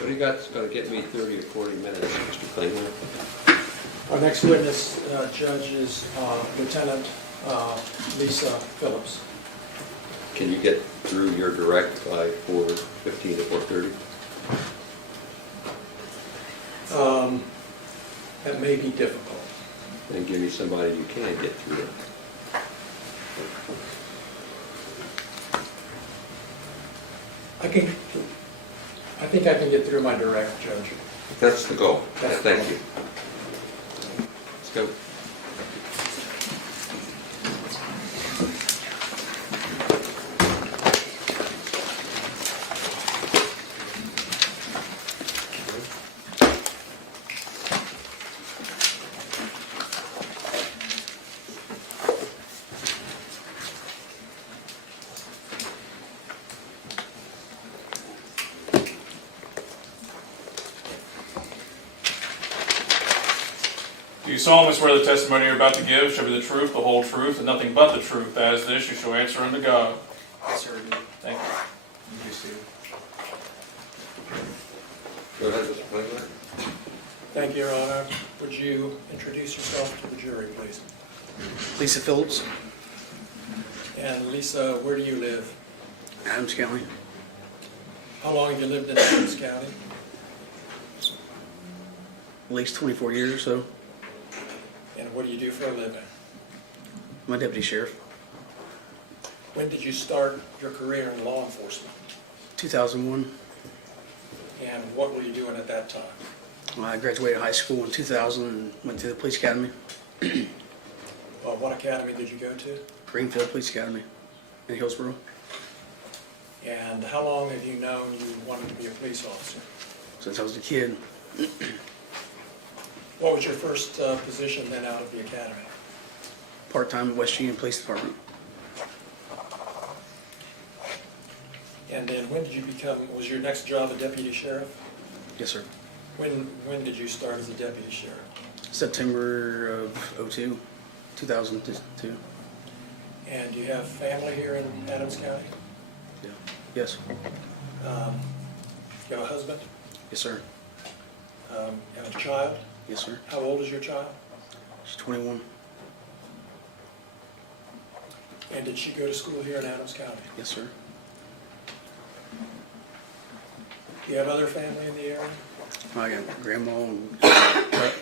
What do you got that's going to get me 30 or 40 minutes, Mr. Klingler? Our next witness, Judge, is Lieutenant Lisa Phillips. Can you get through your direct by 4:15 to 4:30? That may be difficult. Then give me somebody you can get through. I think I can get through my direct, Judge. That's the goal. That's the Thank goal. you. Let's go. Do you solemnly swear the testimony you're about to give shall be the truth, the whole truth, and nothing but the truth? As this, you shall answer unto God. Yes, sir, I do. Thank you. You can see it. Go ahead, Mr. Klingler. Thank you, Your Honor. Would you introduce yourself to the jury, please? Lisa Phillips, And Lisa, where do you live? Adams County, How long have you lived in Adams County? at least 24 years or so. And what do you do for a living? I'm a deputy sheriff. When did you start your career in law enforcement? 2001. And what were you doing at that time? I graduated high school in 2000 and went to the police academy, What academy did you go to? Greenfield Police Academy in Hillsborough. And how long have you known you wanted to be a police officer? Since I was a kid. What was your first position then out of the academy? Part-time at West Union Police Department. And then when did you become, was your next job a deputy sheriff? Yes, sir. When did you start as a deputy sheriff? September of 2002. And do you have family here in Adams County? Yeah. Yes. You have a husband? Yes, sir. You have a child? Yes, sir. How old is your child? She's 21. And did she go to school here in Adams County? Yes, sir. Do you have other family in the area? I got grandma and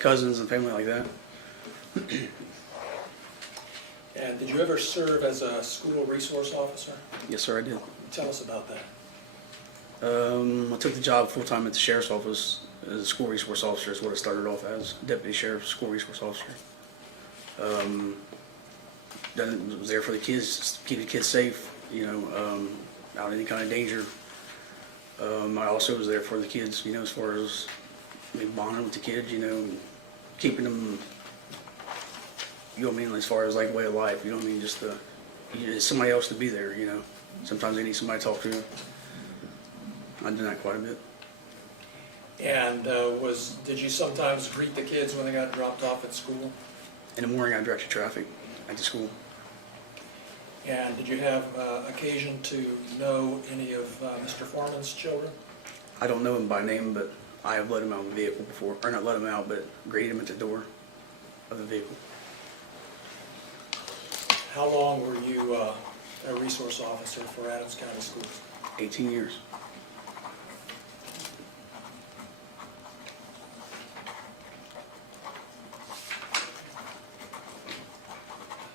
cousins and family like that. And did you ever serve as a school resource officer? Yes, sir, I did. Tell us about that. I took the job full-time at the sheriff's office as a school resource officer is what I started off as, deputy sheriff, school resource officer. Then was there for the kids, just keep the kids safe, out any kind of danger. I also was there for the kids, as far as bonding with the kids, keeping them, as far as like way of life, just somebody else to be there, Sometimes they need somebody to talk to. I did that quite a bit. And did you sometimes greet the kids when they got dropped off at school? In the morning, I directed traffic at the school. And did you have occasion to know any of Mr. Foreman's children? I don't know him by name, but I have let him out of the vehicle before, or not let him out, but greeted him at the door of the vehicle. How long were you a resource officer for Adams County Schools? 18 years.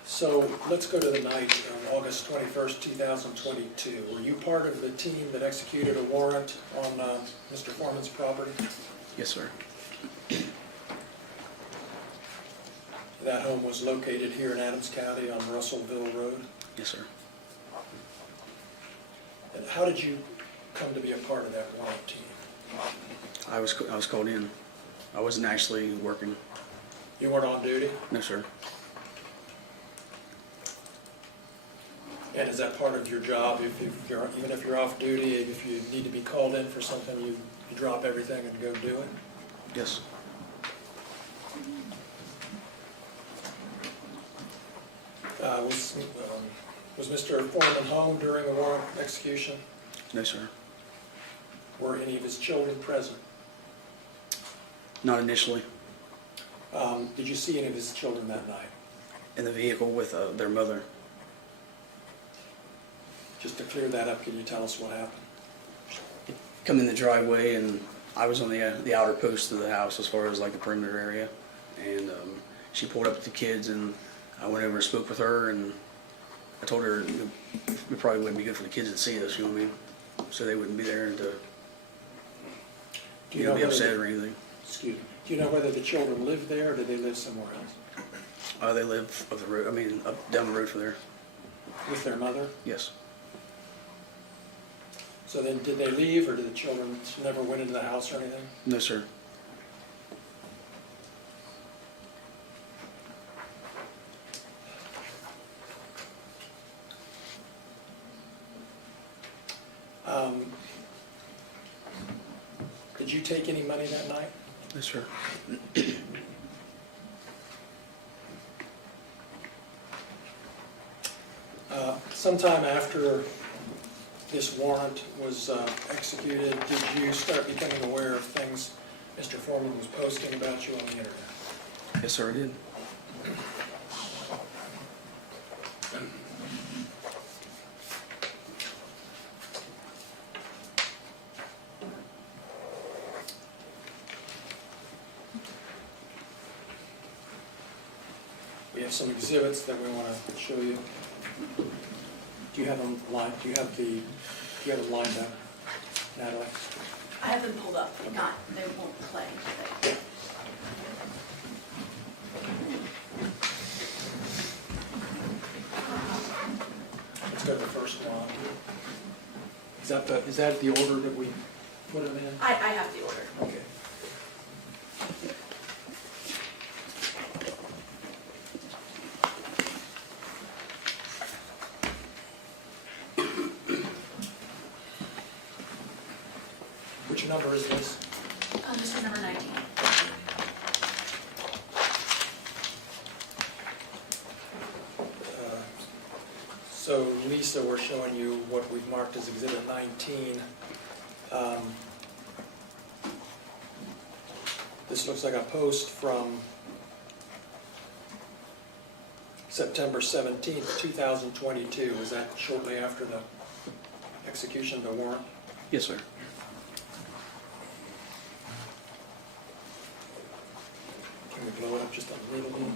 So let's go to the night of August 21st, 2022. Were you part of the team that executed a warrant on Mr. Foreman's property? Yes, sir. That home was located here in Adams County on Russellville Road. Yes, sir. And how did you come to be a part of that warrant team? I was called in. I wasn't actually working. You weren't on duty? No, sir. And is that part of your job? Even if you're off duty, if you need to be called in for something, you drop everything and go do it? Yes. Was Mr. Foreman home during the warrant execution? No, sir. Were any of his children present? Not initially. Did you see any of his children that night? In the vehicle with their mother. Just to clear that up, can you tell us what happened? Come in the driveway, and I was on the outer post of the house as far as like the perimeter area. And she pulled up with the kids, and I went over and spoke with her, and I told her it probably wouldn't be good for the kids to see us, you know what I mean? So they wouldn't be there and to Do you know be whether upset the- or anything. Excuse me. Do you know whether the children lived there, or did they live somewhere else? They live up the road. I mean, up down the road from there. With their mother? Yes. So then, did they leave, or did the children never went into the house or anything? No, sir. Did you take any money that night? No, sir. Sometime after this warrant was executed, did you start becoming aware of things Mr. Foreman was posting about you on the internet? Yes, sir, I did. We have some exhibits that we want to show you. Do you have them lined? Do you have them lined up, Natalie? I have them pulled up, but not, they won't play today. Let's go to the first one. Is that the order that we put them in? I have the order. Okay. Which number is this? This is number 19. So Lisa, we're showing you what we've marked as Exhibit 19. This looks like a post from September 17th, 2022. Is that shortly after the execution of the warrant? Yes, sir. Can we blow it up just a little bit?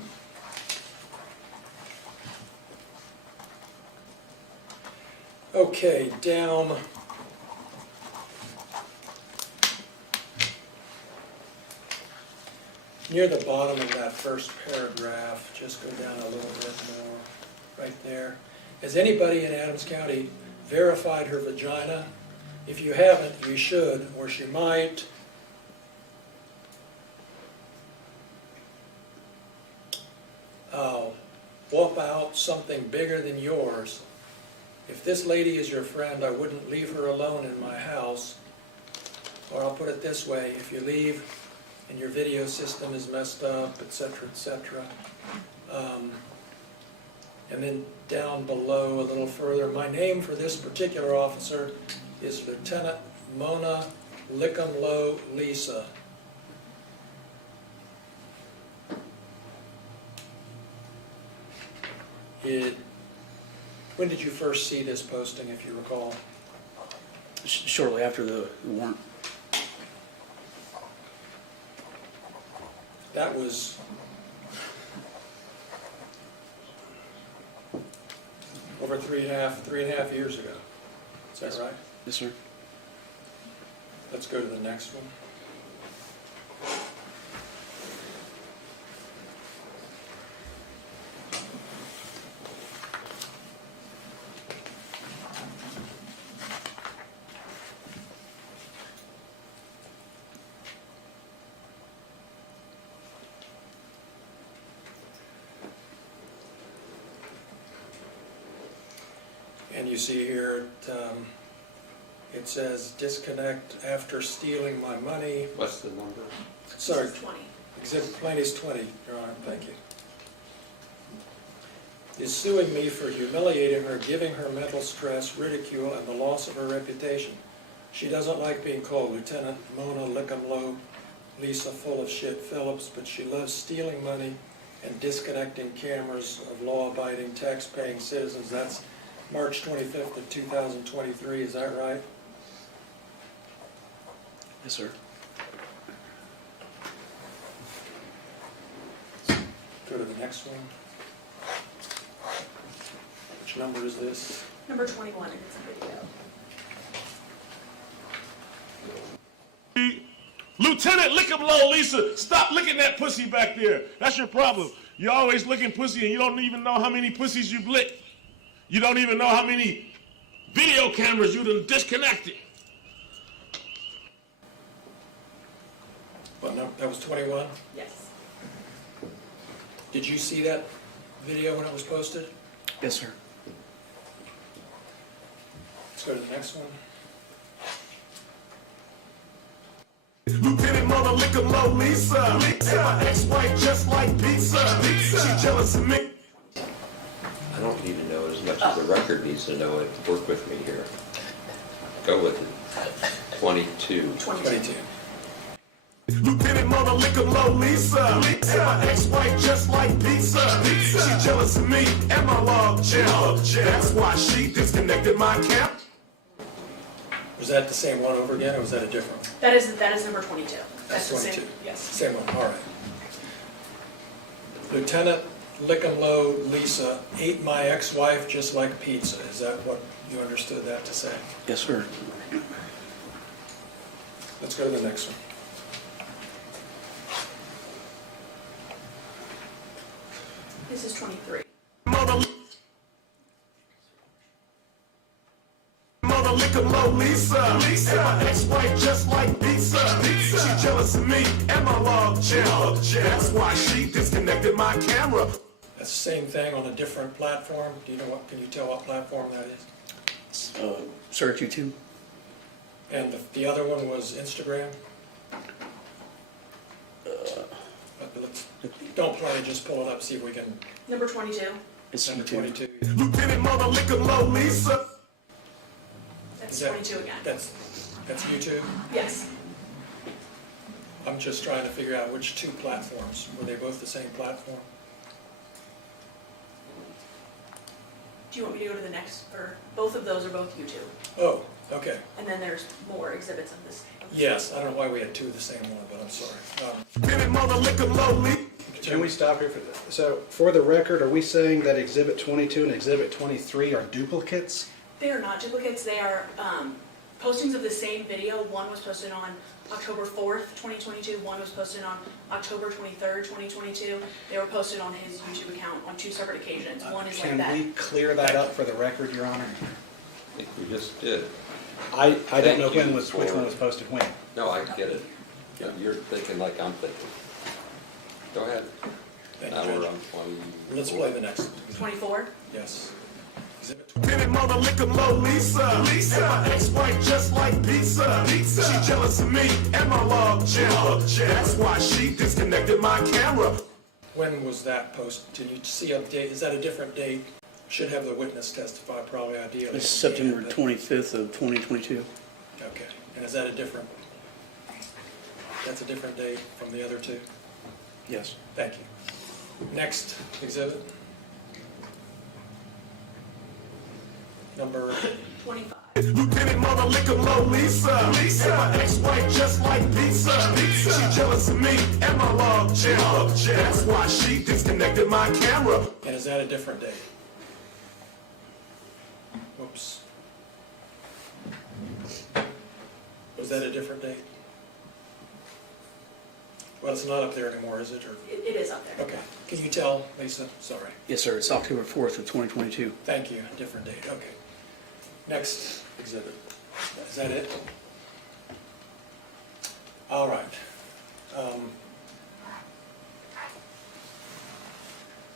Okay, down. Near the bottom of that first paragraph, just go down a little bit more, right there. Has anybody in Adams County verified her vagina? If you haven't, you should, or she might. Whoop out something bigger than yours. If this lady is your friend, I wouldn't leave her alone in my house. Or I'll put it this way, if you leave and your video system is messed up, etc., etc. And then down below a little further, my name for this particular officer is Lieutenant Mona Lickumlow Lisa. When did you first see this posting, if you recall? Shortly after the warrant. That was over three and a half years ago. Is that right? Yes, sir. Let's go to the next one. And you see here, it says disconnect after stealing my money. What's the number? Sorry, This is 20. Exhibit plaintiff's 20, Your Honor, thank you. Is suing me for humiliating her, giving her mental stress, ridicule, and the loss of her reputation. She doesn't like being called Lieutenant Mona Lickumlow, Lisa full of shit Phillips, but she loves stealing money and disconnecting cameras of law-abiding, tax-paying citizens. That's March 25th of 2023, is that right? Yes, sir. Go to the next one. Which number is this? Number 21, and it's a video. Lieutenant Lickumlow, Lisa, stop licking that pussy back there. That's your problem. You're always licking pussy and you don't even know how many pussies you've licked. You don't even know how many video cameras you done disconnected. Well, no, that was 21. Yes. Did you see that video when it was posted? Yes, sir. Let's go to the next one. Lieutenant Mona Lickumlow, Lisa. And my ex-wife just like pizza. She jealous of me. I don't need to know as much as the record needs to know it. Work with me here. Go with it. 22. 22. Lieutenant Mona Lickumlow, Lisa. And my ex-wife just like pizza. She jealous of me and my log jam. That's why she disconnected my camp. Was that the same one over again, or was that a different one? That is number 22. That's the same. 22. Yes. Same one, all right. Lieutenant Lickumlow Lisa ate my ex-wife just like pizza. Is that what you understood that to say? Yes, sir. Let's go to the next one. This is 23. Mona Lickumlow, Lisa. And my ex-wife just like pizza. She jealous of me and my log jam. That's why she disconnected my camera. That's the same thing on a different platform. Do you know what, can you tell what platform that is? Sir, at YouTube? And the other one was Instagram? Don't play, just pull it up, see if we can. Number 22. It's Number YouTube. 22. Lieutenant Mona Lickumlow, Lisa. That's Is that- 22 again. That's YouTube? Yes. I'm just trying to figure out which two platforms. Were they both the same platform? Do you want me to go to the next, or both of those are both YouTube? Oh, okay. And then there's more exhibits of this. Yes, I don't know why we had two of the same one, but I'm sorry. Lieutenant Mona Lickumlow, Lisa. Can we stop here for this? So, for the record, are we saying that Exhibit 22 and Exhibit 23 are duplicates? They are not duplicates. They are postings of the same video. One was posted on October 4th, 2022. One was posted on October 23rd, 2022. They were posted on his YouTube account on two separate occasions. One is like that. Can we clear that up for the record, Your Honor? I think we just did. I don't know Thank you which for- one was posted when. No, I get it. You're thinking like I'm thinking. Go ahead. Thank Now you, we're Judge. on 20. Let's play the next. 24. Yes. Exhibit Lieutenant Mona Lickumlow, Lisa. And my ex-wife just like pizza. She jealous of me and my log jam. That's why she disconnected my camera. When was that posted? Did you see a date? Is that a different date? Should have the witness testify, probably ideally. It's September Yeah, but- 25th of 2022. Okay, and is that a different, that's a different date from the other two? Yes. Thank you. Next exhibit. Number, 25. Lieutenant Mona Lickumlow, Lisa. And my ex-wife just like pizza. She jealous of me and my log jam. That's why she disconnected my camera. and is that a different date? Whoops. Was that a different date? Well, it's not up there anymore, is it, or? It is up there. Okay, can you tell, Lisa? Sorry. Yes, sir. It's October 4th of 2022. Thank you, different date, okay. Next exhibit. Is that it? All right.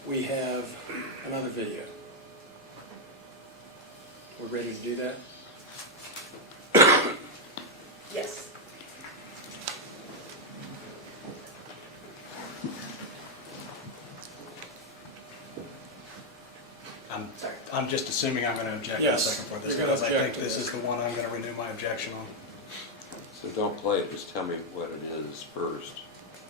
We have another video. We're ready to do that? Yes. I'm Sorry. I'm just assuming I'm going to object in a Yes, second for this, you're gonna because I think object to this this. is the one I'm going to renew my objection on. So don't play it, just tell me what it is first.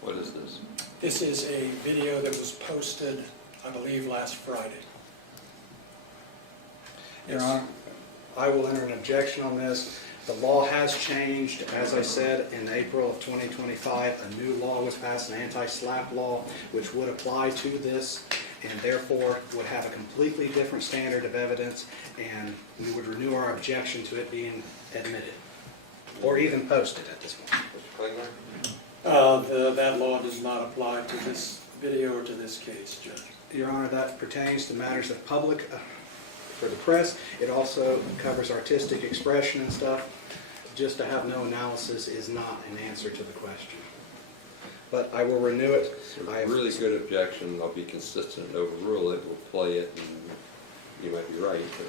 What is this? This is a video that was posted, I believe, last Friday. Your Honor, I will enter an objection on this. The law has changed. As I said, in April of 2025, a new law was passed, an anti-SLAPP law, which would apply to this, and therefore would have a completely different standard of evidence, and we would renew our objection to it being admitted, or even posted at this point. Mr. Klingler? That law does not apply to this video or to this case, Judge. Your Honor, that pertains to matters of public, for the press. It also covers artistic expression and stuff. Just to have no analysis is not an answer to the question. But I will renew it. It's a really good objection. I'll be consistent and overrule it. We'll play it, and you might be right, but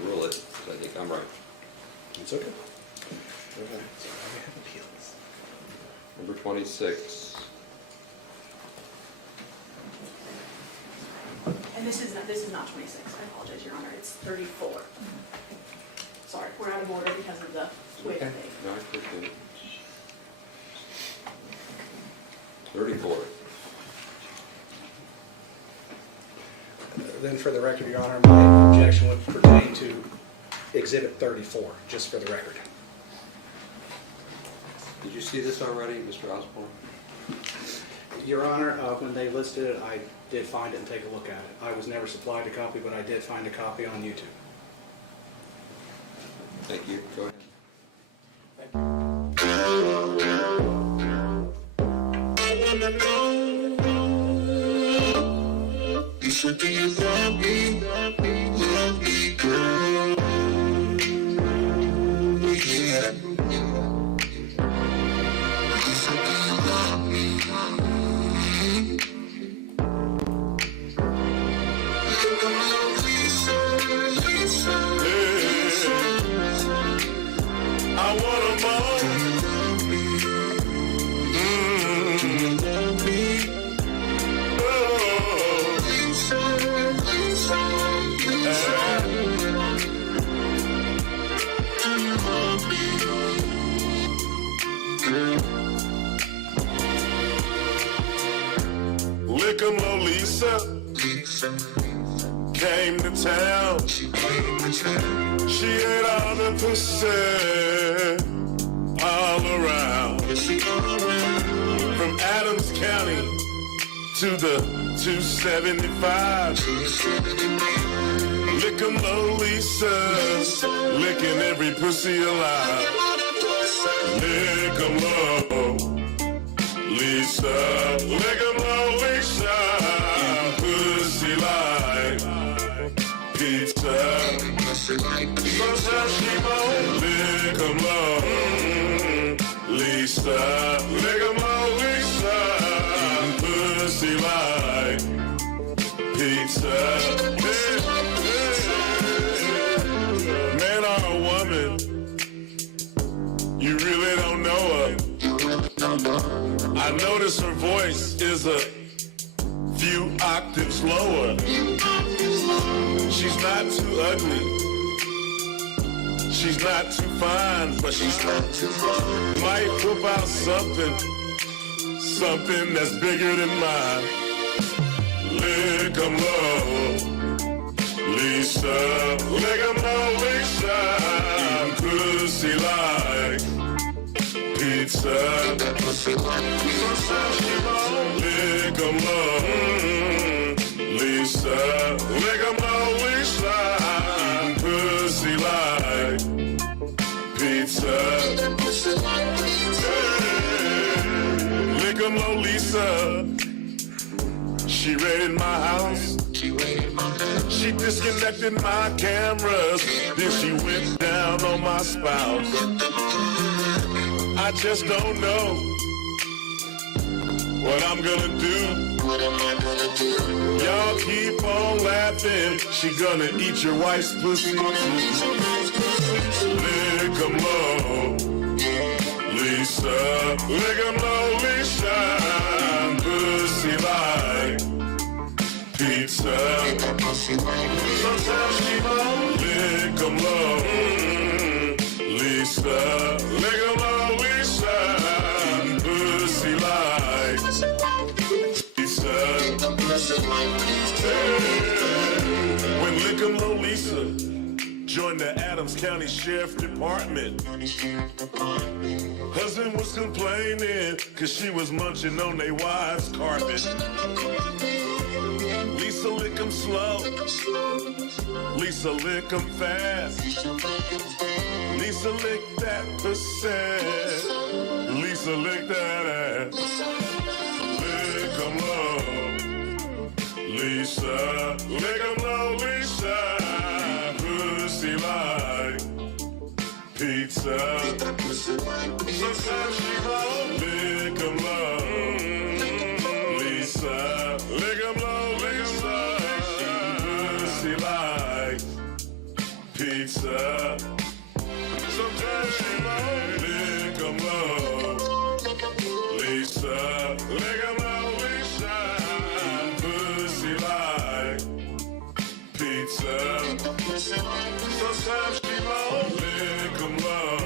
we'll overrule it, because I think I'm right. It's okay. Number 26. And this is not 26, I apologize, Your Honor, it's 34. Sorry, we're out of order because of the wait thing. No, I appreciate it. 34. Then for the record, Your Honor, my objection would pertain to Exhibit 34, just for the record. Did you see this already, Mr. Osborne? Your Honor, when they listed it, I did find it and take a look at it. I was never supplied a copy, but I did find a copy on YouTube. Thank you. Go ahead. Thank you. You said that you love me, girl. Yeah. You said that you love me. I want 'em all. Lick 'em, Lolisa. Came to town. She ate all the pussy all around. From Adams County to the 275. Lick 'em, Lolisa. Licking every pussy alive. Lick 'em, Lolisa. Lick 'em, Lolisa. Pussy like pizza. Sometimes she won't lick 'em low. Lisa, lick 'em low, Lisa. Pussy like pizza. Man or a woman, you really don't know her. I notice her voice is a few octaves lower. She's not too ugly. She's not too fine, but she's not too fine. Might whip out something that's bigger than mine. Lick 'em low, Lisa. Lick 'em low, Lisa. Pussy like pizza. Lick 'em low, Lisa. Lick 'em low, Lisa. Pussy like pizza. Lick 'em low, Lisa. She raided my house. She disconnected my cameras. Then she went down on my spouse. I just don't know what I'm gonna do. Y'all keep on laughing. She gonna eat your wife's pussy. Lick 'em low, Lisa. Lick 'em low, Lisa. Pussy like pizza. Sometimes she won't lick 'em low. Lisa, lick 'em low, Lisa. Pussy like Lisa. When lick 'em low, Lisa joined the Adams County Sheriff Department. Husband was complaining cause she was munching on their wife's carpet. Lisa lick 'em slow, Lisa lick 'em fast. Lisa lick that pussy, Lisa lick that ass. Lick 'em low, Lisa, lick 'em low, Lisa. Pussy like pizza. Sometimes she won't lick 'em low. Lisa, lick 'em low, Lisa. Pussy like pizza. Sometimes she won't lick 'em low. Lisa, lick 'em low, Lisa. Pussy like pizza. Sometimes she won't lick 'em low.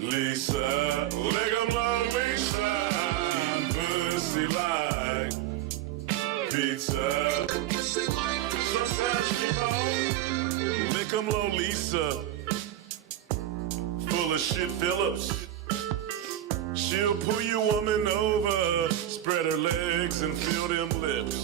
Lisa, lick 'em low, Lisa. Pussy like pizza. Sometimes she won't lick 'em low, Lisa. Full of shit, Phillips. She'll pull your woman over, spread her legs and fill them lips.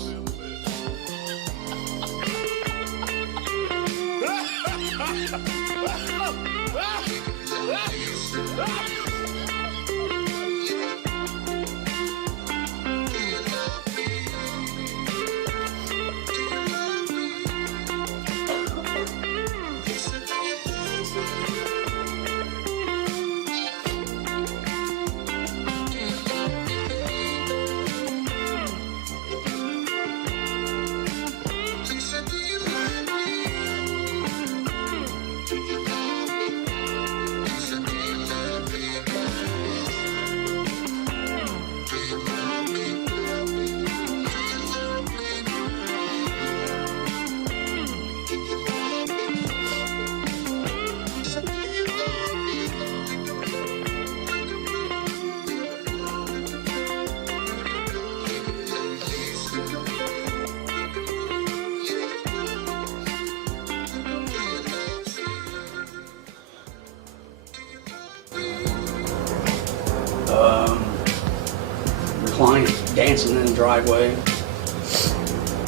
Reclining, dancing in the driveway,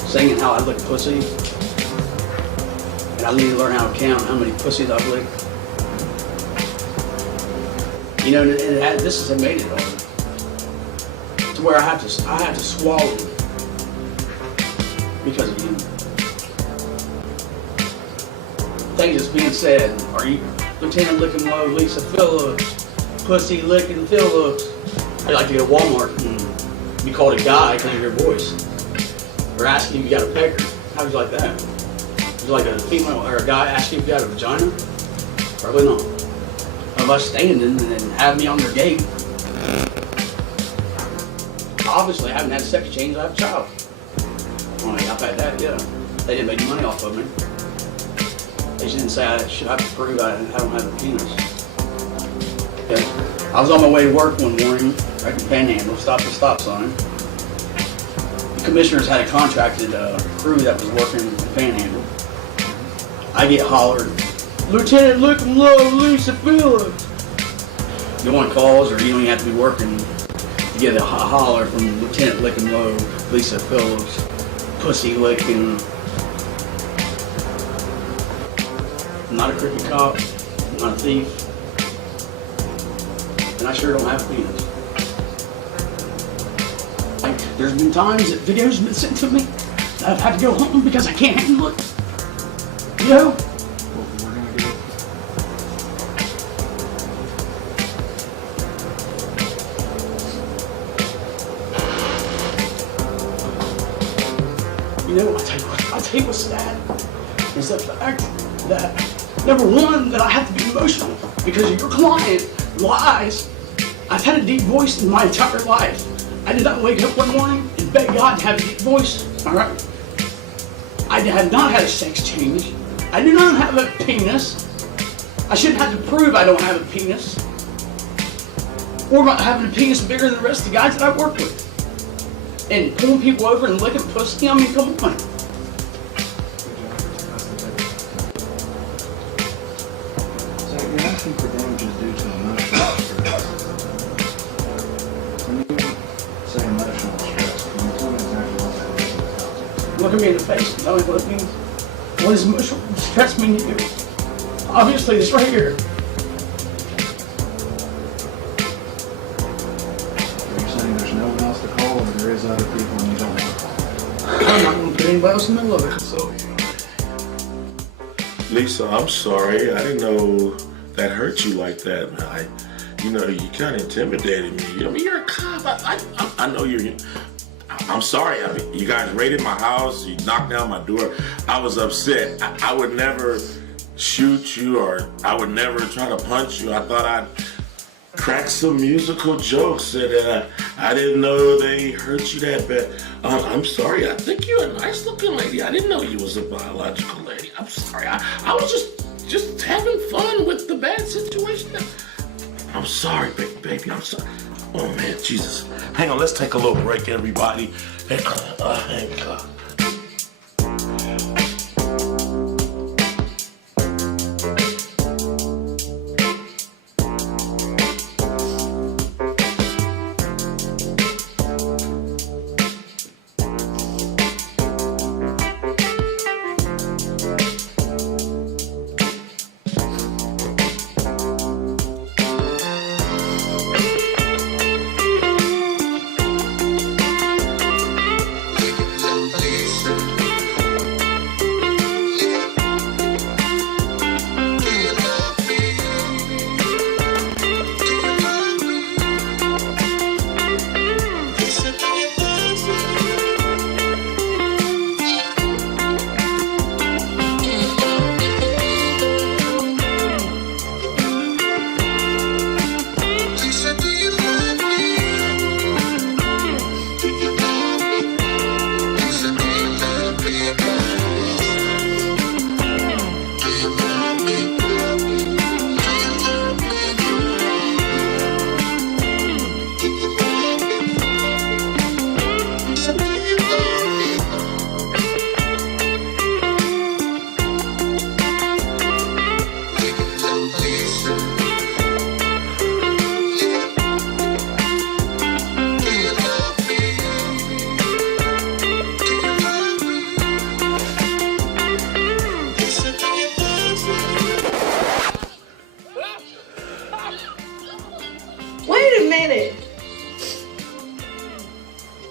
singing how I lick pussy. And I need to learn how to count how many pussies I've licked. You know, and this has made it hard. To where I have to swallow because of you. Things that's being said. Are you Lieutenant Licking Low, Lisa Phillips, Pussy Licking Phillips? I'd like to go to Walmart and be called a guy because of your voice. Or asking if you got a pecker. How would you like that? Would you like a female or a guy asking if you got a vagina? Probably not. Of us standing and then having me on their gate. Obviously, I haven't had a sex change. I have a child. Well, I've had that, yeah. They didn't make money off of me. They just didn't say I should have to prove I don't have a penis. Yeah. I was on my way to work one morning, right in Panhandle, stopped at the stop sign. The commissioners had a contracted crew that was working in Panhandle. I get hollered, Lieutenant Licking Low, Lisa Phillips. You want calls, or you don't even have to be working to get a holler from Lieutenant Licking Low, Lisa Phillips, Pussy Licking. I'm not a crooked cop, I'm not a thief. And I sure don't have a penis. Like, there's been times that videos have been sent to me that I've had to go home because I can't handle it. You know? You know, I'll tell you what's sad is the fact that, number one, that I have to be emotional because your client lies. I've had a deep voice in my entire life. I did not wake up one morning and beg God to have a deep voice. All right. I have not had a sex change. I do not have a penis. I shouldn't have to prove I don't have a penis. Or about having a penis bigger than the rest of the guys that I've worked with. And pulling people over and licking pussy. I mean, come on. So you're asking for damages due to emotional stress. When you say emotional stress, can you tell me exactly what that is? Look at me in the face and tell me what it means. What does emotional stress mean to you? Obviously, it's right here. You're saying there's no one else to call, or there is other people and you don't want to call? I'm not going to put anybody else in the middle of it. So, Lisa, I'm sorry. I didn't know that hurt you like that. You kind of intimidated me. I mean, you're a cop. I know you're. I'm sorry. I mean, you guys raided my house. You knocked down my door. I was upset. I would never shoot you, or I would never try to punch you. I thought I'd crack some musical jokes, and I didn't know they hurt you that bad. I'm sorry. I think you're a nice looking lady. I didn't know you was a biological lady. I'm sorry. I was just having fun with the bad situation. I'm sorry, baby. I'm sorry. Oh man, Jesus. Hang on, let's take a little break, everybody. Hang on. Wait a minute.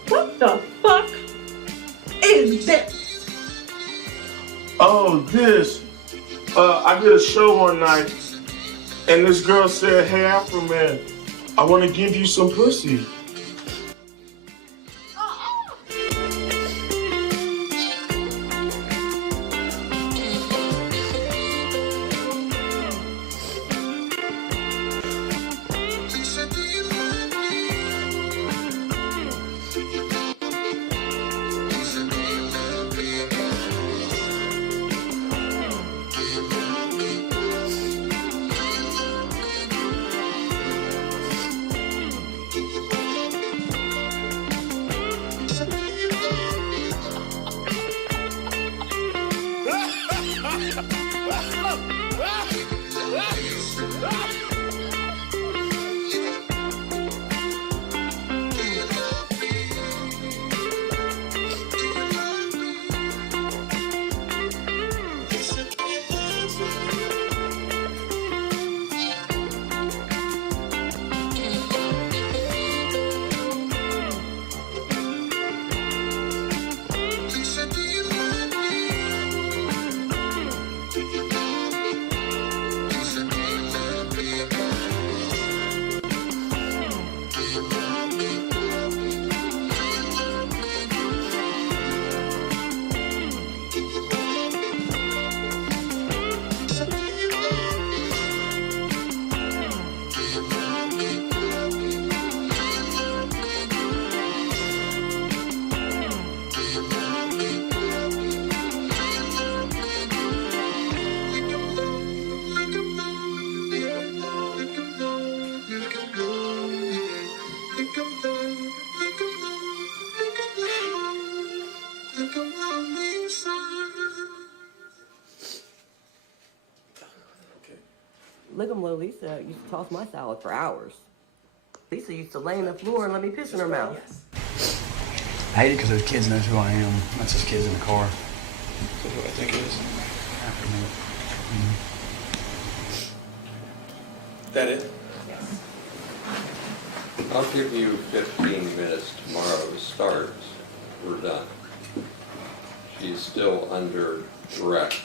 What the fuck is this? Oh, this. I did a show one night, and this girl said, "Hey, Afroman, I want to give you some pussy." Ligamlo Lisa used to toss my salad for hours. Lisa used to lay on the floor and let me piss in her mouth. I hate it because the kids knows who I am. That's just kids in the car. That's what I think it is. That it? I'll give you 15 minutes tomorrow to start. We're done. She's still under direct.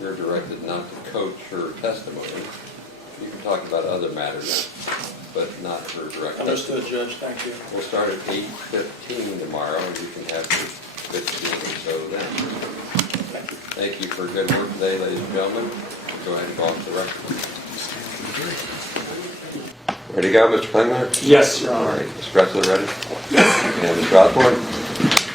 You're directed not to coach her testimony. You can talk about other matters, but not her direct Understood, testimony. Judge, thank you. We'll start at 8:15 tomorrow, and you can have your 15 or so then. Thank you for good work today, ladies and gentlemen. Go ahead and go off the record. Ready to go, Mr. Klingler? Yes, Your All Honor. right, Mr. Pretzler, ready? And Mr. Osborne?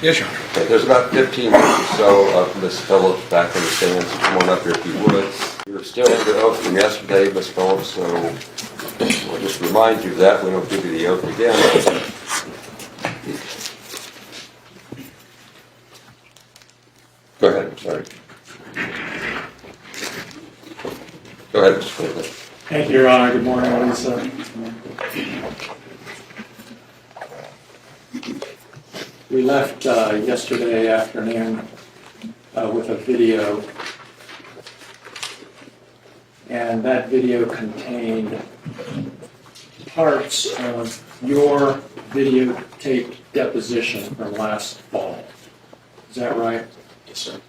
Yes, Your Honor. Okay, there's about 15 minutes or so of Ms. Phillips back in the stands. Come on up here if you would. You're still under oath from yesterday, Ms. Phillips, so we'll just remind you of that. We don't give you the oath again. Go ahead, I'm sorry. Go ahead, Mr. Klingler. Thank you, Your Honor. Good morning, Lisa. We left yesterday afternoon with a video, and that video contained parts of your videotaped deposition from last fall. Is that right? Yes, sir.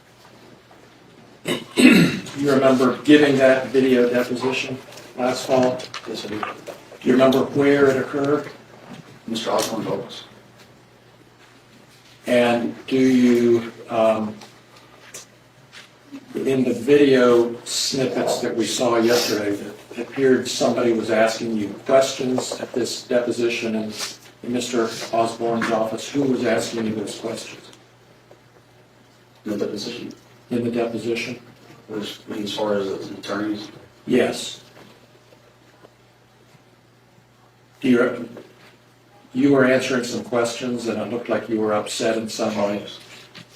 You remember giving that video deposition last fall? Yes, I do. Do you remember where it occurred? Mr. Osborne's office. And do you, in the video snippets that we saw yesterday, it appeared somebody was asking you questions at this deposition in Mr. Osborne's office. Who was asking you those questions? The deposition. In the deposition? As far as the attorneys? Yes. You were answering some questions, and it looked like you were upset in some way.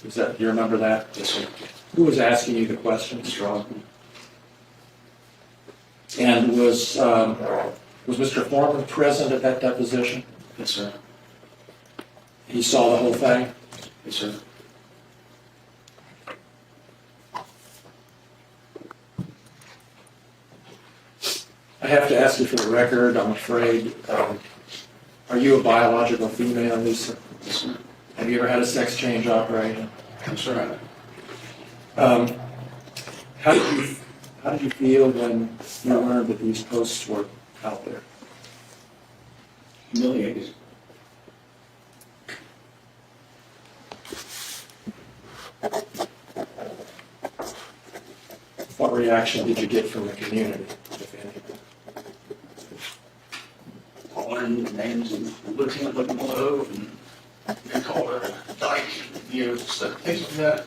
Do you remember that? Yes, sir. Who was asking you the questions? Mr. Osborne. And was Mr. Foreman present at that deposition? Yes, sir. He saw the whole thing? Yes, sir. I have to ask you for the record, I'm afraid. Are you a biological female, Lisa? Yes, sir. Have you ever had a sex change operation? Yes, sir. How did you feel when you learned that these posts were out there? Humiliated. What reaction did you get from the community, if any? Calling names and looking below and they called her a dyke, stuff, things like that.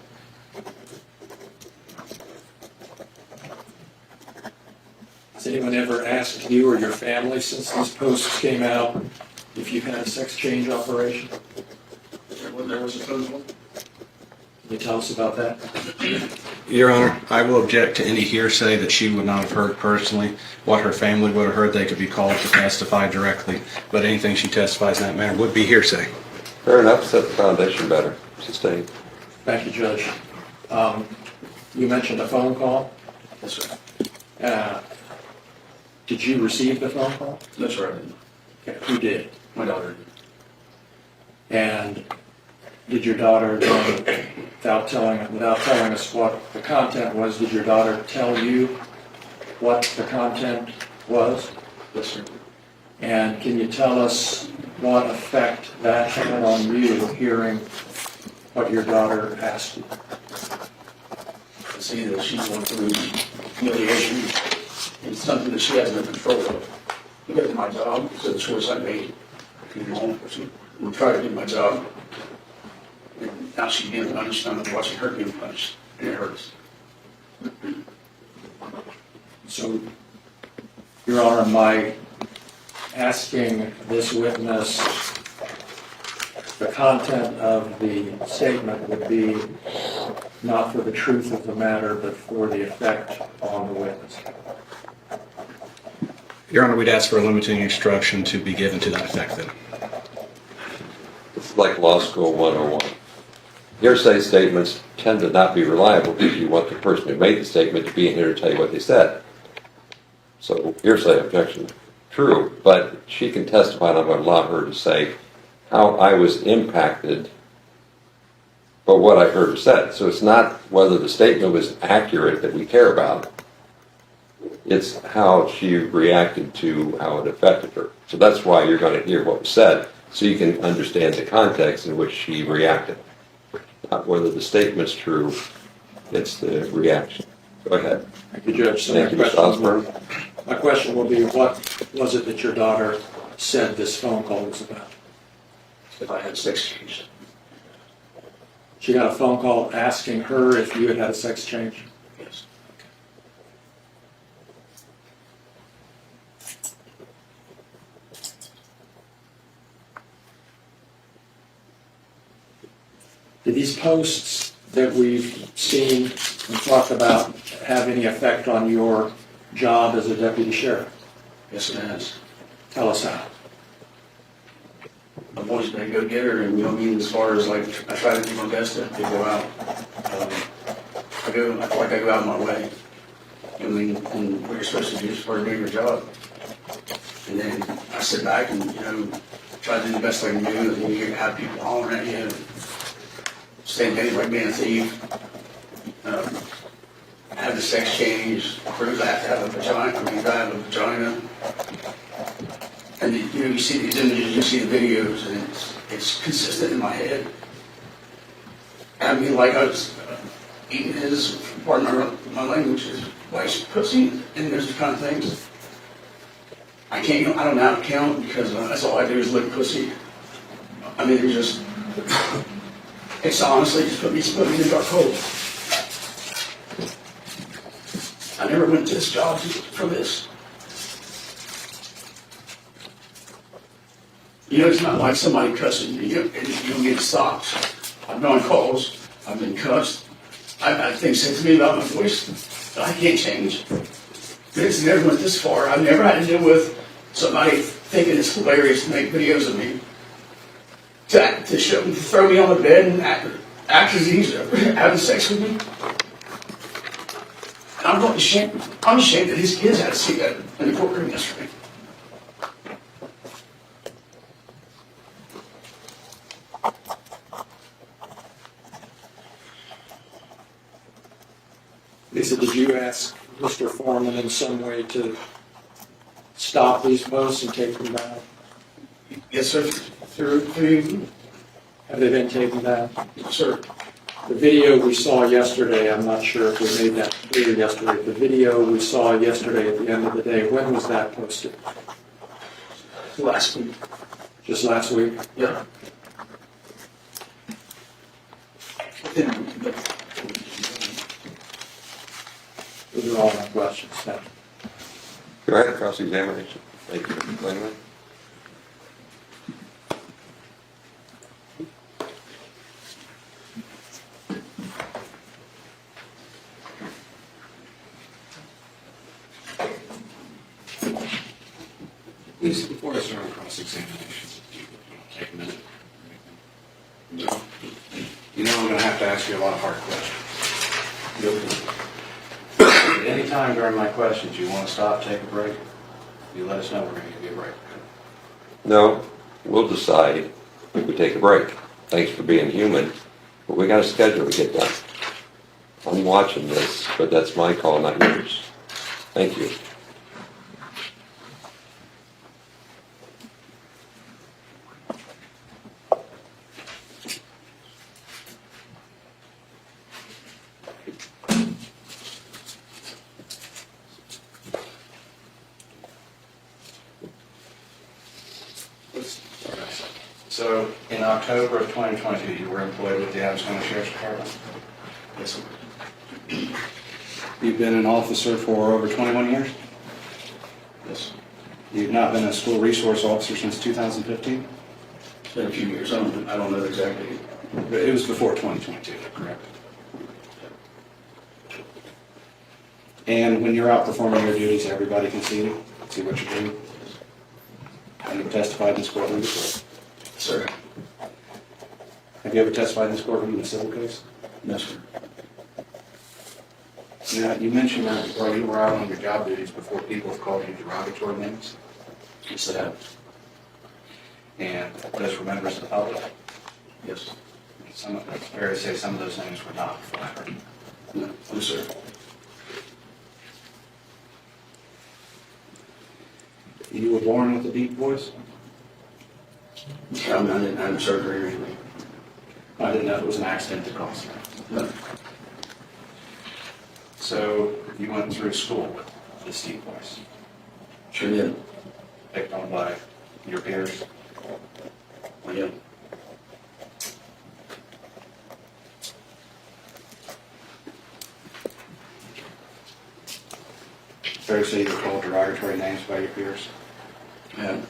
Has anyone ever asked you or your family since these posts came out if you've had a sex change operation? There was a proposal. Can you tell us about that? Your Honor, I will object to any hearsay that she would not have heard personally. What her family would have heard, they could be called to testify directly. But anything she testifies in that manner would be hearsay. Fair enough, set the foundation better. Sustained. Thank you, Judge. You mentioned a phone call. Yes, sir. Did you receive the phone call? No, sir. Okay, who did? My daughter. And did your daughter, without telling us what the content was, did your daughter tell you what the content was? Yes, sir. And can you tell us what effect that had on you hearing what your daughter asked you? To see that she's going through humiliation. It's something that she has no control of. Because of my job, because of the choice I made. We try to do my job. And now she's being punished, and I'm watching her being punished, and it hurts. So, Your Honor, my asking this witness the content of the statement would be not for the truth of the matter, but for the effect on the witness. Your Honor, we'd ask for a limiting instruction to be given to that effect then. It's like law school 101. Hearsay statements tend to not be reliable because you want the person who made the statement to be in here to tell you what they said. So hearsay objection, true, but she can testify, and I'm going to allow her to say how I was impacted by what I heard her said. So it's not whether the statement was accurate that we care about. It's how she reacted to how it affected her. So that's why you're going to hear what was said, so you can understand the context in which she reacted. Not whether the statement's true, it's the reaction. Go ahead. Thank you, Judge. So Thank you, Mr. Osborne. my question will be, what was it that your daughter said this phone call was about? If I had sex change. She got a phone call asking her if you had had a sex change? Yes. Did these posts that we've seen and talked about have any effect on your job as a deputy sheriff? Yes, it has. Tell us how. I've always been a go-getter, and you know what I mean, as far as like, I try to do my best to go out. I feel like I go out of my way. I mean, and what you're supposed to do is part of doing your job. And then I sit back and, you know, try to do the best I can do, and you have people hollering at you, and saying things like being a thief. Have the sex change, proves I have to have a vagina, I mean, I have a vagina. And you know, you see these images, you see the videos, and it's consistent in my head. I mean, like I was eating his, pardon my language, his wife's pussy, and there's the kind of things. I don't know how to count, because that's all I do is lick pussy. I mean, it's honestly just put me in a dark hole. I never went to this job for this. You know, it's not like somebody cussing you, and you don't get stopped. I've been on calls, I've been cussed, I've had things said to me about my voice that I can't change. But it's never went this far. I've never had to deal with somebody thinking it's hilarious to make videos of me, to throw me on the bed and act as he's having sex with me. And I'm ashamed that his kids had to see that in the courtroom yesterday. Lisa, did you ask Mr. Foreman in some way to stop these posts and take them down? Yes, sir. Through have they been taken down? Yes, sir. The video we saw yesterday, I'm not sure if we made that clear yesterday. The video we saw yesterday at the end of the day, when was that posted? Last week. Just last week? Yeah. Those are all my questions. Thank you. Go ahead, cross-examination. Thank you, Mr. Klingman. Lisa, before I start on cross-examination, take a minute. No. You know I'm going to have to ask you a lot of hard questions. At any time during my questions you want to stop, take a break, you let us know, we're going to give you a break. No, we'll decide if we take a break. Thanks for being human, but we got a schedule to get done. I'm watching this, but that's my call, not yours. Thank you. So, in October of 2022, you were employed with the Adams County Sheriff's Department? Yes, sir. You've been an officer for over 21 years? Yes. You've not been a school resource officer since 2015? It's been a few years. I don't know exactly. But it was before 2022, correct? And when you're out performing your duties, everybody can see you? See what you do? Have you ever testified in this courtroom before? Sir? Have you ever testified in this courtroom in a civil case? No, sir. Yeah, you mentioned that while you were out on your job duties before people have called you derogatory names. Yes, I have. And those were members of the public. Yes. It's fair to say some of those names were not flattering. No, no, sir. You were born with a deep voice? I didn't have surgery or anything. I didn't know it was an accident that caused that. No. So you went through school with this deep voice, Sure did. picked on by your peers. Well, yeah. Fair to say you were called derogatory names by your peers? I have.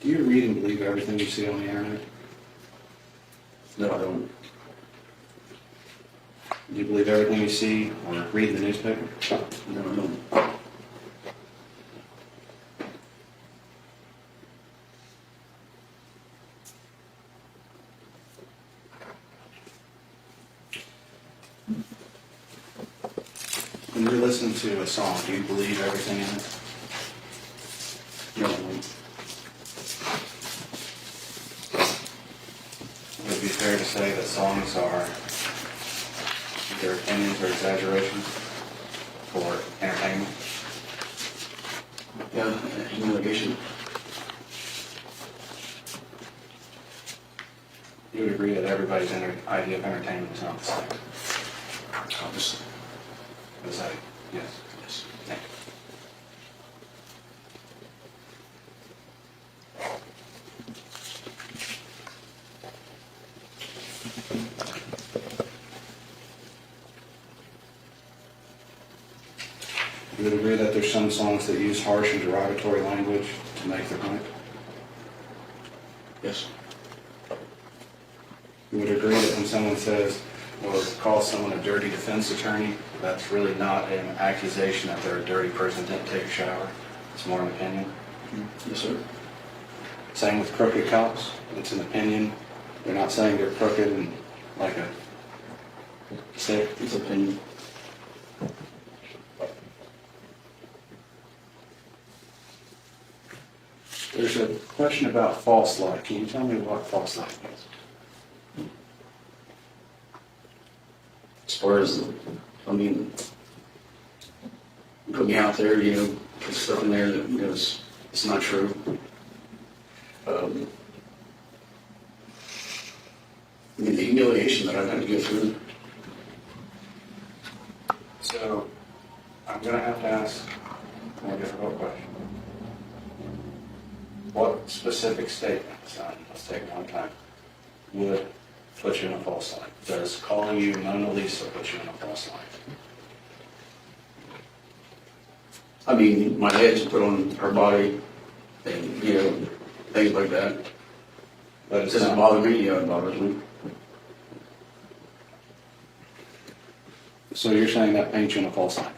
Do you read and believe everything you see on the internet? No, I don't. Do you believe everything you see or read in the newspaper? No, I don't. When you're listening to a song, do you believe everything in it? No, I don't. Would it be fair to say that songs are either opinions or exaggerations for entertainment? Yeah, humiliation. You would agree that everybody's idea of entertainment is not the same? Obviously. Is that, yes? Yes. Thank you. You would agree that there's some songs that use harsh and derogatory language to make their point? Yes. You would agree that when someone says, or calls someone a dirty defense attorney, that's really not an accusation that they're a dirty person that didn't take a shower. It's more an opinion. Yes, sir. Same with crooked cops. It's an opinion. They're not saying they're crooked and like a stick. It's opinion. There's a question about false light. Can you tell me what false light is? As far as, I mean, put me out there, you know, put stuff in there that, you know, it's not true. I mean, the humiliation that I've had to go through. So, I'm going to have to ask a more difficult question. What specific statement, son, let's take it one time, would put you in a false light? Does calling you Mona Lisa put you in a false light? I mean, my head's put on her body and, you know, things like that. But It it's doesn't not, bother me, yeah, it bothers me. so you're saying that paints you in a false light?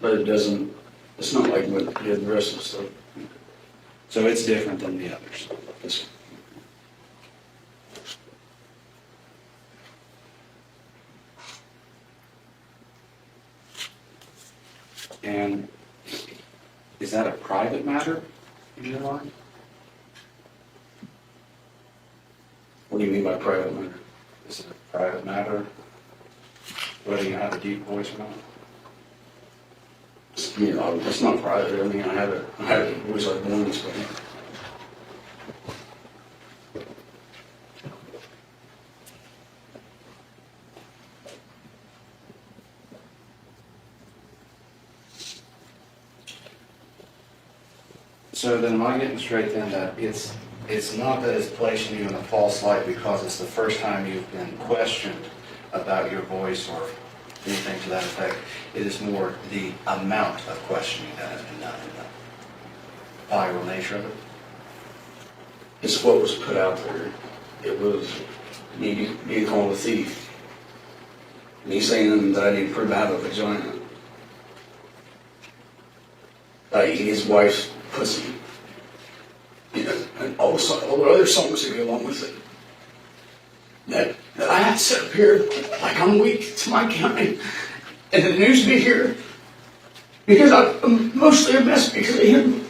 But it doesn't, it's not like what the rest of the stuff. So it's different than the others? It's, And is that a private matter in your life? what do you mean by private matter? Is it a private matter, whether you have a deep voice or not? You know, it's not private. I mean, I have a voice like one, but So then am I getting straight then that it's not that it's placing you in a false light because it's the first time you've been questioned about your voice or anything to that effect. It is more the amount of questioning that has been done and the viral nature of it. his quote was put out there. It was, me calling a thief. Me saying that I need to prove I have a vagina. I eat his wife's pussy. You know, and all the other songs that go along with it. That I have to sit up here like I'm weak to my kind. And the news be here. Because I'm mostly a mess because of him.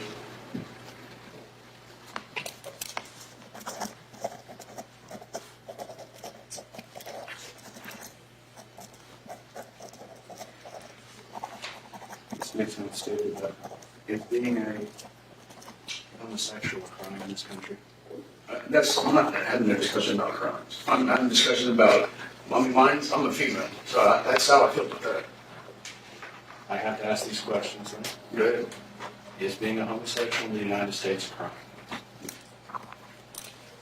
This makes sense stated that if being a homosexual crime in this country. I'm not having a discussion about crimes. I'm having a discussion about, I'm a female. So that's how I feel about that. I have to ask these questions then. Go ahead. Is being a homosexual in the United States a crime?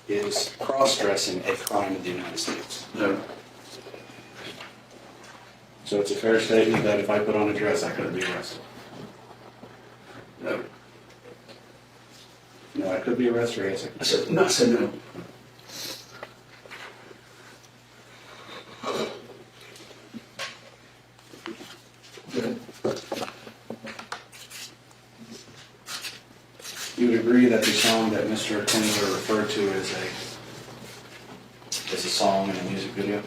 Is cross-dressing a crime in the United States? No. So it's a fair statement that if I put on a dress, I couldn't be arrested? No. No, I could be arrested, or yes, I could. I said no. You would agree that the song that Mr. Klingler referred to is a song in a music video?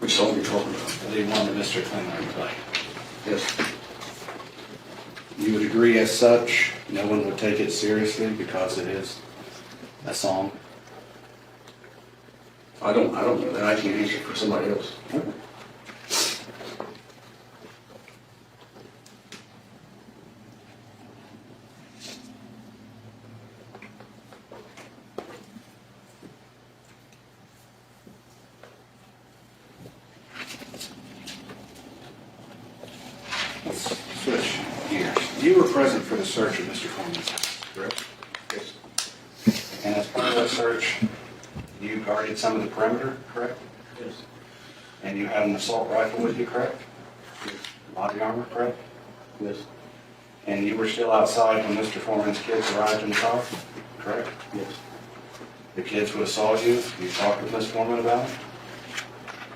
Which song are you talking about? The one that Mr. Klingler played. Yes. You would agree as such, no one would take it seriously because it is a song? I don't know that. I can answer for somebody else. Let's switch gears. You were present for the search of Mr. Foreman's house, correct? Yes. And as part of that search, you guarded some of the perimeter, correct? Yes. And you had an assault rifle with you, correct? Body armor, correct? Yes. And you were still outside when Mr. Foreman's kids arrived in the car, correct? Yes. The kids would have saw you. You talked with Ms. Foreman about it?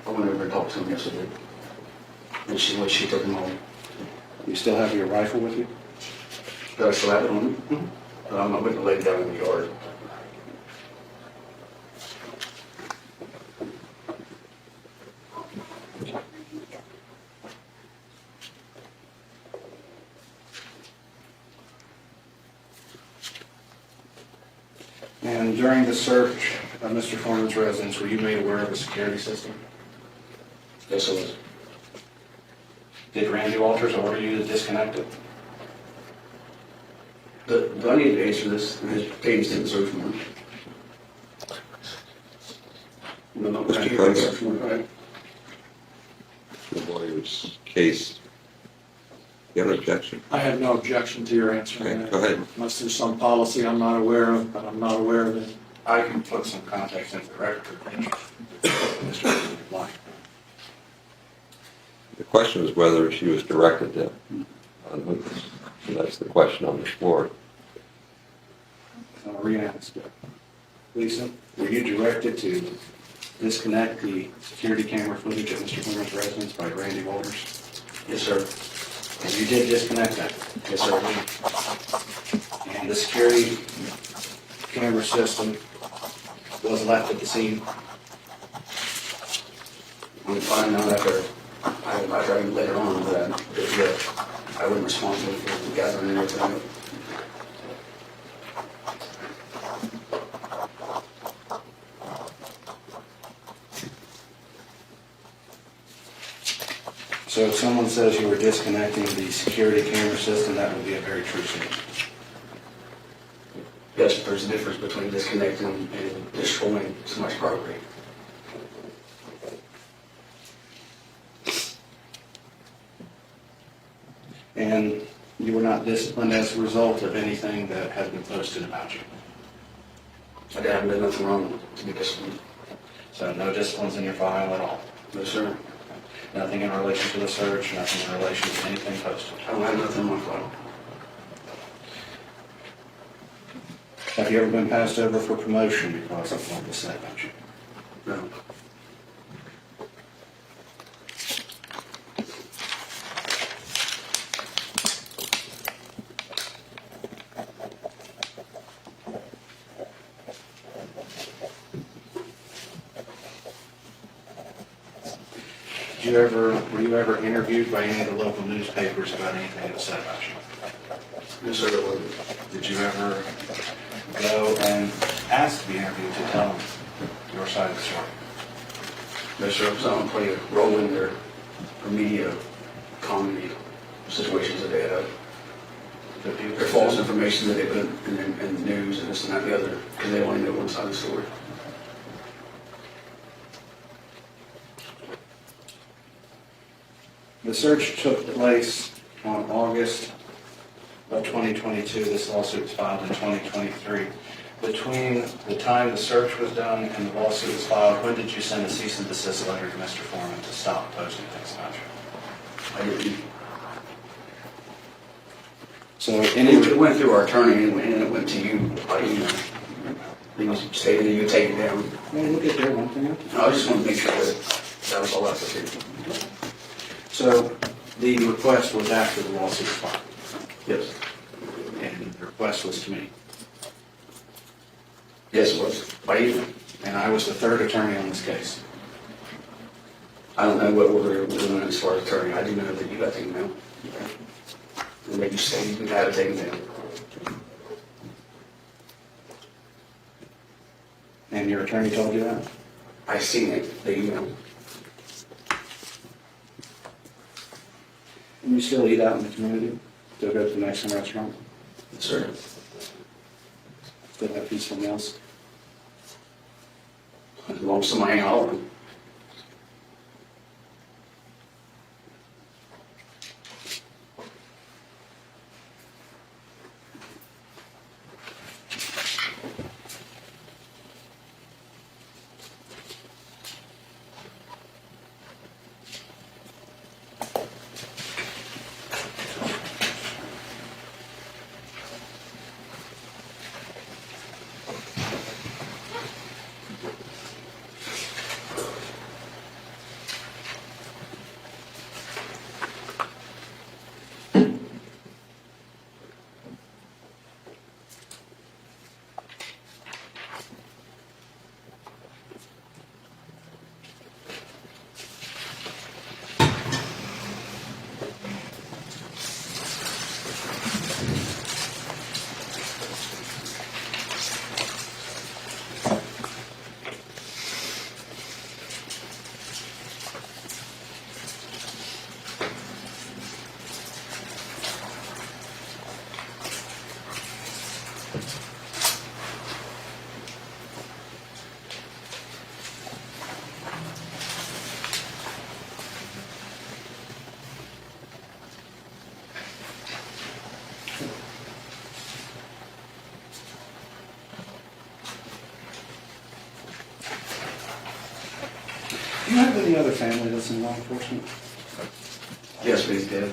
I went over and talked to him yesterday. And she took him home. You still have your rifle with you? But I still have it on me. But I'm not going to lay it down in the yard. And during the search of Mr. Foreman's residence, were you made aware of the security system? Yes, I was. Did Randy Walters order you to disconnect it? Do I need to answer this? His pages didn't search for me. No, no, Mr. Randy President. didn't search for it, right? The lawyer's case. You have an objection? I have no objection to your answer. Okay, go ahead. Unless there's some policy I'm not aware of, but I'm not aware of it. I can put some context into the record. Mr. Foreman replied. The question is whether she was directed to, on who, and that's the question on the floor. I'll re-ask it. Lisa, were you directed to disconnect the security camera footage at Mr. Foreman's residence by Randy Walters? Yes, sir. And you did disconnect that? Yes, sir. And the security camera system was left at the scene? I'm finding out after I tried later on that I wasn't responsible for the gathering and everything. So if someone says you were disconnecting the security camera system, that would be a very true statement. Yes, but there's a difference between disconnecting and destroying somebody's property. And you were not disciplined as a result of anything that has been posted about you? I haven't done nothing wrong to be disciplined. So no disciplines in your file at all? No, sir. Nothing in relation to the search, nothing in relation to anything posted? I don't have nothing in my file. Have you ever been passed over for promotion because of what was said about you? No. Were you ever interviewed by any of the local newspapers about anything that was said about you? Yes, sir, it was. Did you ever go and ask to be interviewed to tell them your side of the story? Yes, sir, because I don't play a role in their media comedy situations that they have. Their false information that they put in the news and this and that and the other, because they only know one side of the story. The search took place on August of 2022. This lawsuit was filed in 2023. Between the time the search was done and the lawsuit was filed, when did you send a cease and desist letter to Mr. Foreman to stop posting things about you? I didn't. So It went through our attorney and it went to you by email. You stated that you would take it down. Well, look at there, one thing. I just want to make sure that was all application. So the request was after the lawsuit was filed, Yes. and the request was to me. Yes, it was. By email. And I was the third attorney on this case. I don't know what order it was in as far as attorney. I do know that you got the email. And that you stated you had it taken down. And your attorney told you that? I seen it, the email. And you still eat out in the community? Still go to the Mexican restaurant? Yes, sir. Still have peaceful meals? As long as somebody ain't hollering. Do you have any other family that's in law enforcement? Yes, but he's dead.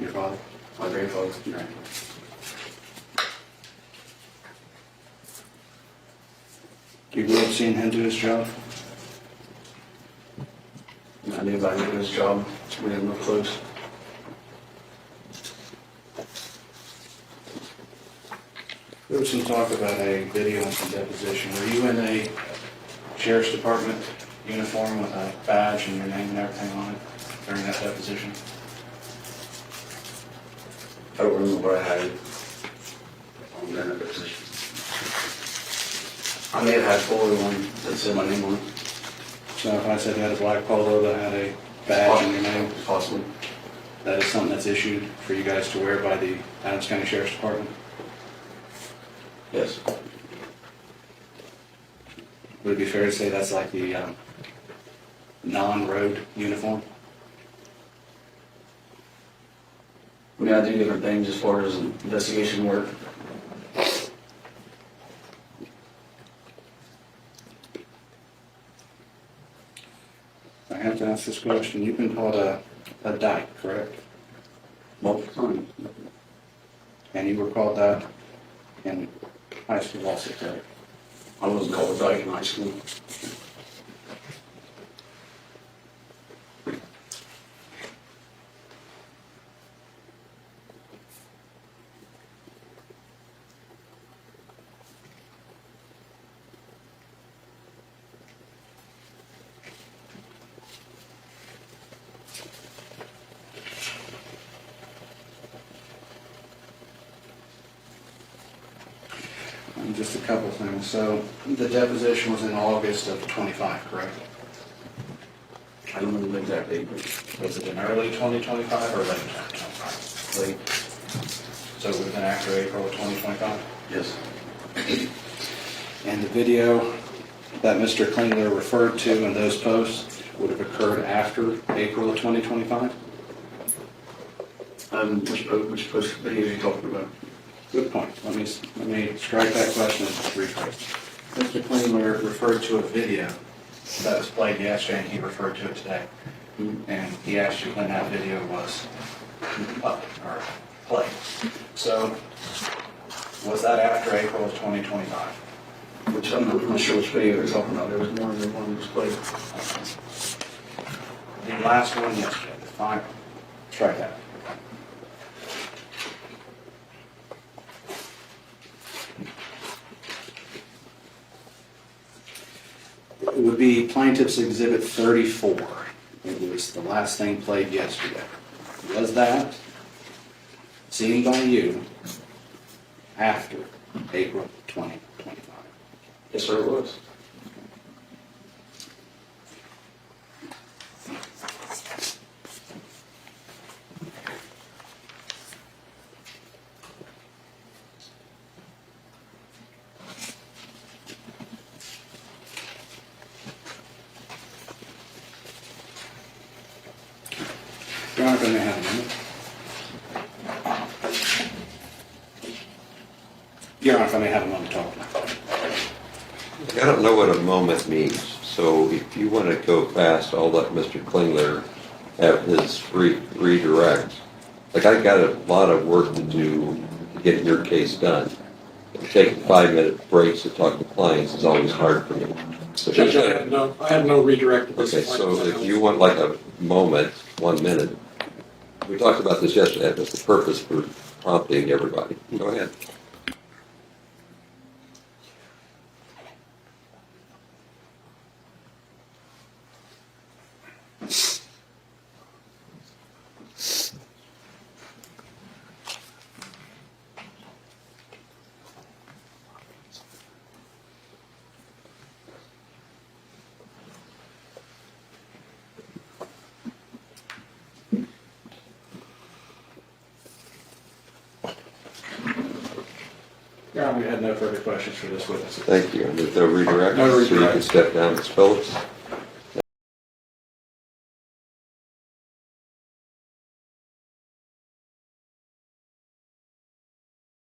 Your father? My grandfather. Right. You grew up seeing him do his job? I knew about his job. We didn't live close. There was some talk about a video and some deposition. Were you in a sheriff's department uniform with a badge and your name and everything on it during that deposition? I don't remember what I had on that position. I may have had polo one that said my name on it. So if I said you had a black polo that had a badge and your name, Possibly. that is something that's issued for you guys to wear by the Adams County Sheriff's Department? Yes. Would it be fair to say that's like the non-road uniform? I mean, I do different things as far as investigation work. I have to ask this question. You've been called a dyke, correct? Multiple times. And you were called that in high school law secretary. I wasn't called back in high school. And just a couple things. So the deposition was in August of 25, correct? I don't remember the exact date, but Was it in early 2025 or late 2025? late, So it would have been after April of 2025? yes. And the video that Mr. Klingler referred to in those posts would have occurred after April of 2025? Which post video are you talking about? Good point. Let me strike that question and rephrase. Mr. Klingler referred to a video that was played yesterday, and he referred to it today. And he asked you when that video was up or played. So, was that after April of 2025? Which I'm not sure which video you're talking about. There was more than one that was played. The last one yesterday, the final. Strike that. It would be Plaintiff's Exhibit 34. It was the last thing played yesterday. Was that seen by you after April 2025? Yes, sir, it was. Your Honor, if I may have a moment. Your Honor, if I may have a moment to talk. I don't know what a moment means, so if you want to go fast, I'll let Mr. Klingler have his redirect. Like, I got a lot of work to do to get your case done. Taking 5-minute breaks to talk to clients is always hard for me. So Judge, I have no redirect at this okay, point. so if you want like a moment, 1 minute, we talked about this yesterday, that's the purpose for prompting everybody. Go ahead. Your Honor, we had no further questions for this witness. Thank you. And there's no redirect? No So you redirect. can step down, Ms. Phillips.